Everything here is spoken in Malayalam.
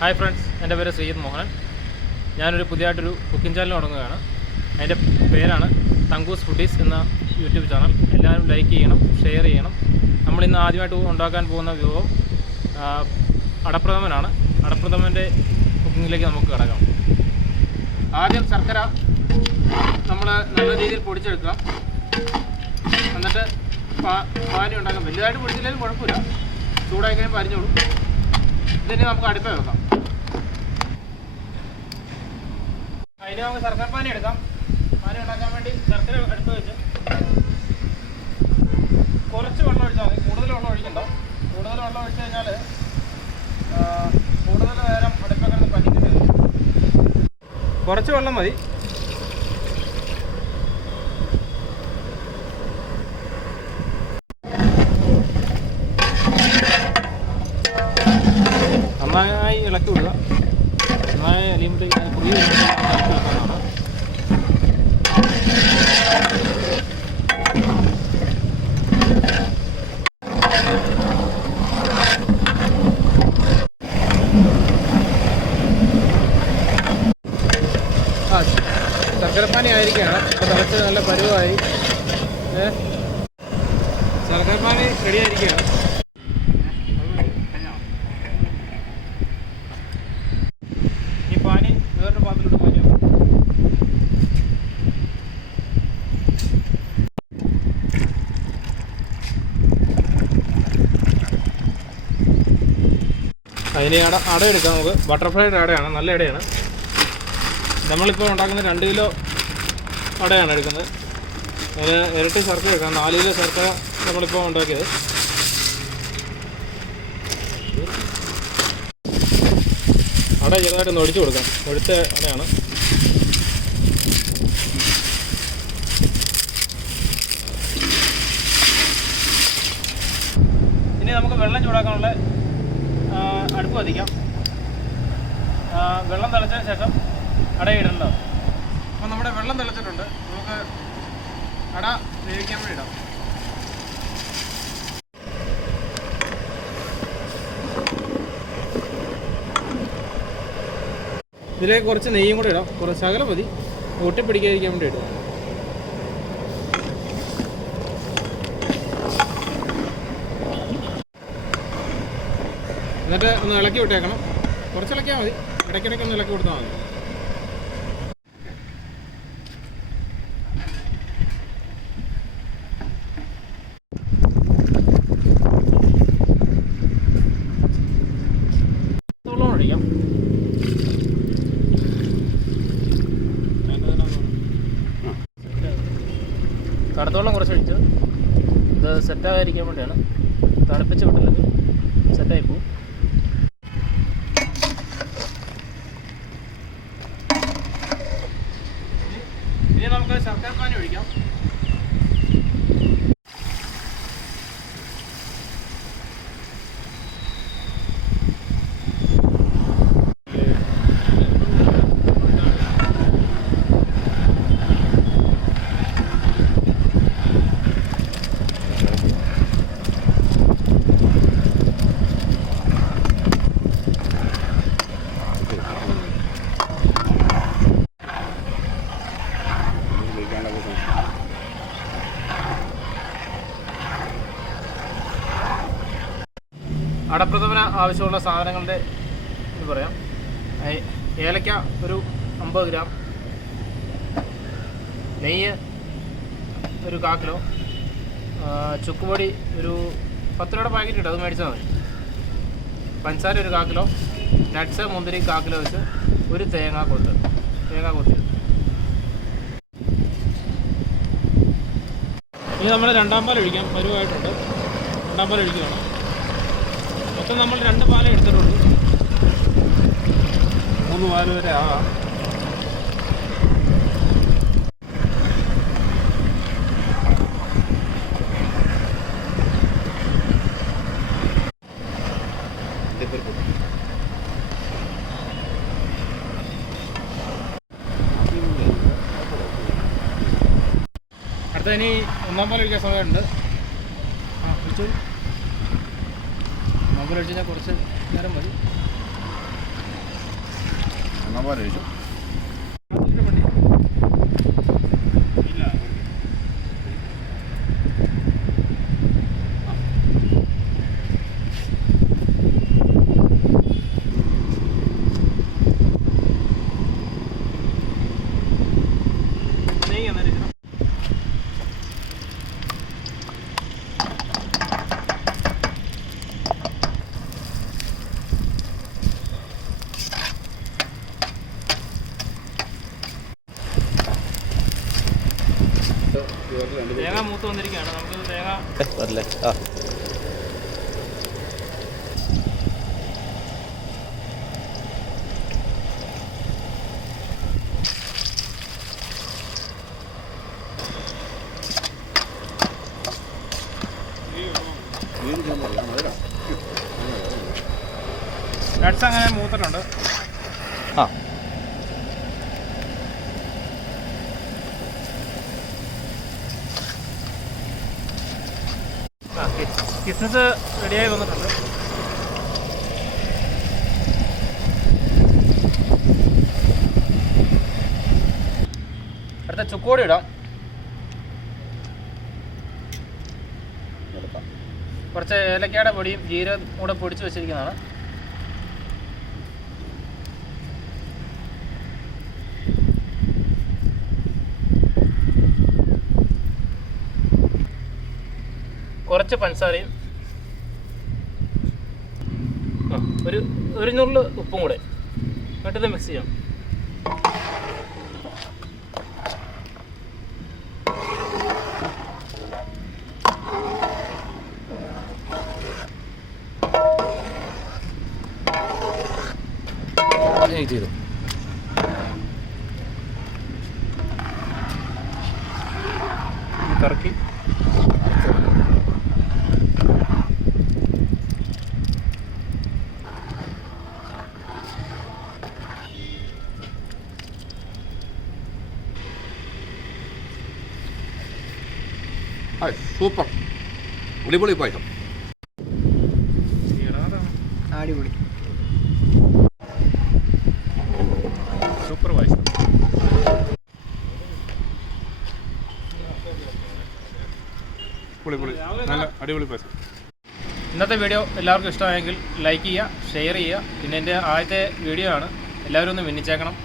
ഹായ് ഫ്രണ്ട്സ്, എൻ്റെ പേര് ശ്രീജിത് മോഹനൻ. ഞാനൊരു പുതിയതായിട്ടൊരു കുക്കിംഗ് ചാനൽ തുടങ്ങുകയാണ്. അതിൻ്റെ പേരാണ് തങ്കൂസ് ഫുഡീസ് എന്ന യൂട്യൂബ് ചാനൽ. എല്ലാവരും ലൈക്ക് ചെയ്യണം, ഷെയർ ചെയ്യണം. നമ്മളിന്ന് ആദ്യമായിട്ട് ഉണ്ടാക്കാൻ പോകുന്ന വിഭവം അടപ്രഥമനാണ്. അടപ്രഥമൻ്റെ കുക്കിങ്ങിലേക്ക് നമുക്ക് കിടക്കാം. ആദ്യം ശർക്കര നമ്മൾ നല്ല രീതിയിൽ പൊടിച്ചെടുക്കുക. എന്നിട്ട് പാനി ഉണ്ടാക്കാം. വലുതായിട്ട് പൊടിച്ചില്ലെങ്കിലും കുഴപ്പമില്ല, ചൂടായി കഴിയുമ്പോൾ അരിഞ്ഞോളൂ. ഇതിന് നമുക്ക് അടുപ്പ് വെക്കാം. അതിന് നമുക്ക് ശർക്കര പാനി എടുക്കാം. പാനി ഉണ്ടാക്കാൻ വേണ്ടി ശർക്കര അടുപ്പ് വെച്ച് കുറച്ച് വെള്ളം ഒഴിച്ചാൽ മതി. കൂടുതൽ വെള്ളം ഒഴിക്കണ്ട. കൂടുതൽ വെള്ളം ഒഴിച്ച് കഴിഞ്ഞാൽ കൂടുതൽ നേരം അടുപ്പൊക്കെ പറ്റിക്കുന്നത്. കുറച്ച് വെള്ളം മതി. നന്നായി ഇളക്കി വിടുക. നന്നായി അലിയുമ്പോൾ പുതിയ ഇളക്കി വെക്കാനാണ്. ശർക്കരപ്പാനി ആയിരിക്കുകയാണ്. അപ്പോൾ തിളച്ച് നല്ല പരുവായി. ശർക്കരപ്പാനി റെഡി ആയിരിക്കുകയാണ്. ഈ പാനി വേറൊരു പാത്രത്തിലോട്ട് മാറ്റാം. അതിന് അട എടുക്കാം നമുക്ക്. ബട്ടർഫ്ലൈയുടെ അടയാണ്, നല്ല അടയാണ്. നമ്മളിപ്പോൾ ഉണ്ടാക്കുന്ന 2 കിലോ അടയാണ് എടുക്കുന്നത്. അതിന് ഇരട്ടി ശർക്കര എടുക്കാം. 4 കിലോ ശർക്കര നമ്മളിപ്പോൾ ഉണ്ടാക്കിയത്. അട ചെറുതായിട്ടൊന്ന് ഒഴിച്ചു കൊടുക്കാം. ഒഴിച്ച അടയാണ്. ഇനി നമുക്ക് വെള്ളം ചൂടാക്കാനുള്ള അടുപ്പ് കത്തിക്കാം. വെള്ളം തിളച്ചതിന് ശേഷം അടയിടണ്ടോ. അപ്പോൾ നമ്മുടെ വെള്ളം തിളച്ചിട്ടുണ്ട്. നമുക്ക് അട വേവിക്കാൻ വേണ്ടി ഇടാം. ഇതിലേക്ക് കുറച്ച് നെയ്യും കൂടെ ഇടാം. കുറച്ച് ശകലം മതി, ഒട്ടിപ്പിടിക്കാതിരിക്കാൻ വേണ്ടി ഇടും. എന്നിട്ട് ഒന്ന് ഇളക്കി വിട്ടേക്കണം. കുറച്ച് ഇളക്കിയാൽ മതി. ഇടയ്ക്കിടയ്ക്ക് ഒന്ന് ഇളക്കി കൊടുത്താൽ മതി. വെള്ളം ഒഴിക്കാം. കടത്തോളം കുറച്ച് ഒഴിച്ച് ഇത് സെറ്റാകാതിരിക്കാൻ വേണ്ടിയാണ്. തണുപ്പിച്ച് വിട്ടില്ലെങ്കിൽ സെറ്റായി പോകും. ഇനി നമുക്ക് ശർക്കര പാനി ഒഴിക്കാം. അടപ്രഥമന് ആവശ്യമുള്ള സാധനങ്ങളുടെ ഇത് പറയാം. ഏലക്ക ഒരു 50 ഗ്രാം, നെയ്യ് ഒരു 1/4 കിലോ, ചുക്കുപൊടി ഒരു 10 രൂപയുടെ പാക്കറ്റ് ഇട്ട് അത് മേടിച്ചാൽ മതി, പഞ്ചസാര ഒരു 1/4 കിലോ, നട്ട്സ് മുന്തിരി 1/4 കിലോ വെച്ച് ഒരു തേങ്ങ കൊത്തി. ഇനി നമ്മൾ 2-ാം പാൽ ഒഴിക്കാം. പരുവായിട്ടുണ്ട്. 2-ാം പാൽ ഒഴിക്കുകയാണ്. മൊത്തം നമ്മൾ 2 പാലേ എടുത്തിട്ടുള്ളൂ. 3 പാല് വരെ ആകാം. അടുത്തതിന് 1-ാം പാൽ ഒഴിക്കാൻ സമയമുണ്ട്. ഒഴിച്ചു. 1-ാം പാൽ ഒഴിച്ച് കഴിഞ്ഞാൽ കുറച്ച് നേരം മതി. പോലെ ഒഴിച്ചു. തേങ്ങ മൂത്ത് വന്നിരിക്കുകയാണ്. നമുക്ക് തേങ്ങ വരില്ലേ? ആ നട്ട്സ് അങ്ങനെ മൂത്തിട്ടുണ്ട്. ആ കിസ്മിസ് റെഡിയായി വന്നിട്ടുണ്ട്. അടുത്ത ചുക്കോടി ഇടാം. കുറച്ച് ഏലക്കയുടെ പൊടിയും ജീരകം കൂടെ പൊടിച്ച് വെച്ചിരിക്കുന്നതാണ്. കുറച്ച് പഞ്ചസാരയും ഒരു നുള്ളു ഉപ്പും കൂടെ എന്നിട്ട് മിക്സ് ചെയ്യാം. ചെയ്തു കറക്കി സൂപ്പർ അടിപൊളി പായസം. അടിപൊളി സൂപ്പർ പായസം. നല്ല അടിപൊളി പായസം. ഇന്നത്തെ വീഡിയോ എല്ലാവർക്കും ഇഷ്ടമായെങ്കിൽ ലൈക്ക് ചെയ്യുക, ഷെയർ ചെയ്യുക. പിന്നെ എൻ്റെ ആദ്യത്തെ വീഡിയോ ആണ്, എല്ലാവരും ഒന്ന് മിന്നിച്ചേക്കണം.